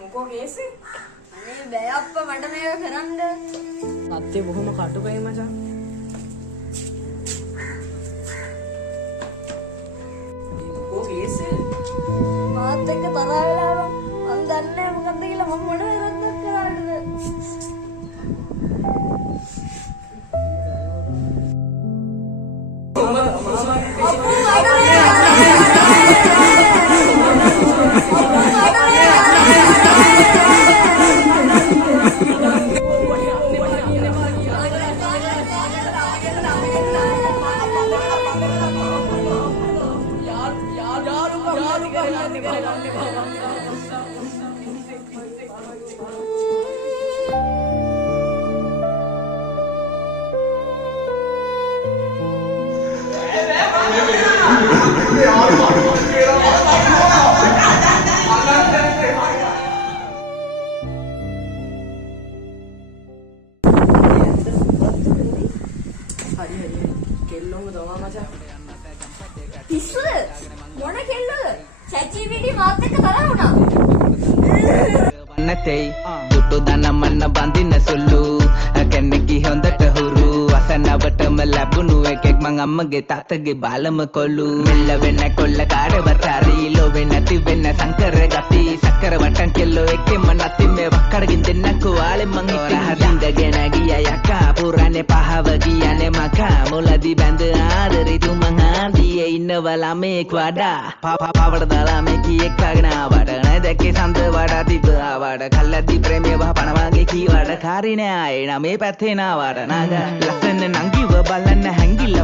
මොකෝ කේසි? අනේ බෑ අප්පා මට මේක කරන්න. අත්තේ බොහොම කටුකයි මචං. මොකෝ කේසි? මාත් එක්ක තරහ වෙලා මම දන්නේ මොකද්ද කියලා මම මොන වැරද්දක් කරාද? පිස්සුද? මොන කෙල්ලද? ChatGPT මාත් එක්ක තරහ වුණා. නැතේ දුටු දනමන්න බඳින සුළු කෙනෙක්ගි හොඳට හුරු අසනවටම ලැබුණු එකෙක් මං අම්මගේ තාත්තගේ බාලම කොළු මෙල්ල වෙන්න කොල්ල කාඩවතරි ලෝවෙ නැති වෙන්න සංකර ගති සක්කර වටන් කෙල්ලෝ එකෙම නැති මේ වක්කඩකින් දෙන්නකෝ ආලෙ මං හිටින්දගෙන ගියා යකා පුරානේ පහව ගියානේ මකා මුලදි බැඳ ආදරේ තුමන් ආන්දියේ ඉන්නවලා මේක වඩා පාවට දාලා මේ කීයක් කාගෙන ආවට නැදකේ සඳ වඩා තිබාවට කල්ලද්දි ප්‍රේමය වහ පණවාගේ කීවට කාරිනේ ආයේ නම් මේ පැත්තේ නාවට නාග ලස්සන නංගිව බලන්න හැංගිල්ල